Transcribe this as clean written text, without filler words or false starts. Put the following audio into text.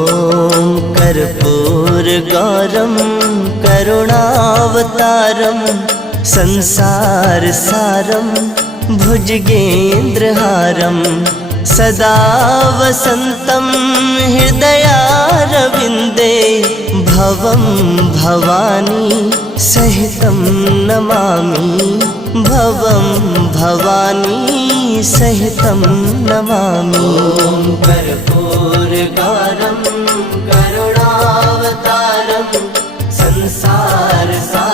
ॐ कर्पूरगौरं करुणावतारं संसारसारं भुजगेन्द्रहारं सदा वसन्तं हृदयारविन्दे भवं भवानी सहितं नमामि भवं भवानी सहितं नमामि। कर्पूरगौरं करुणावतारं संसारसारं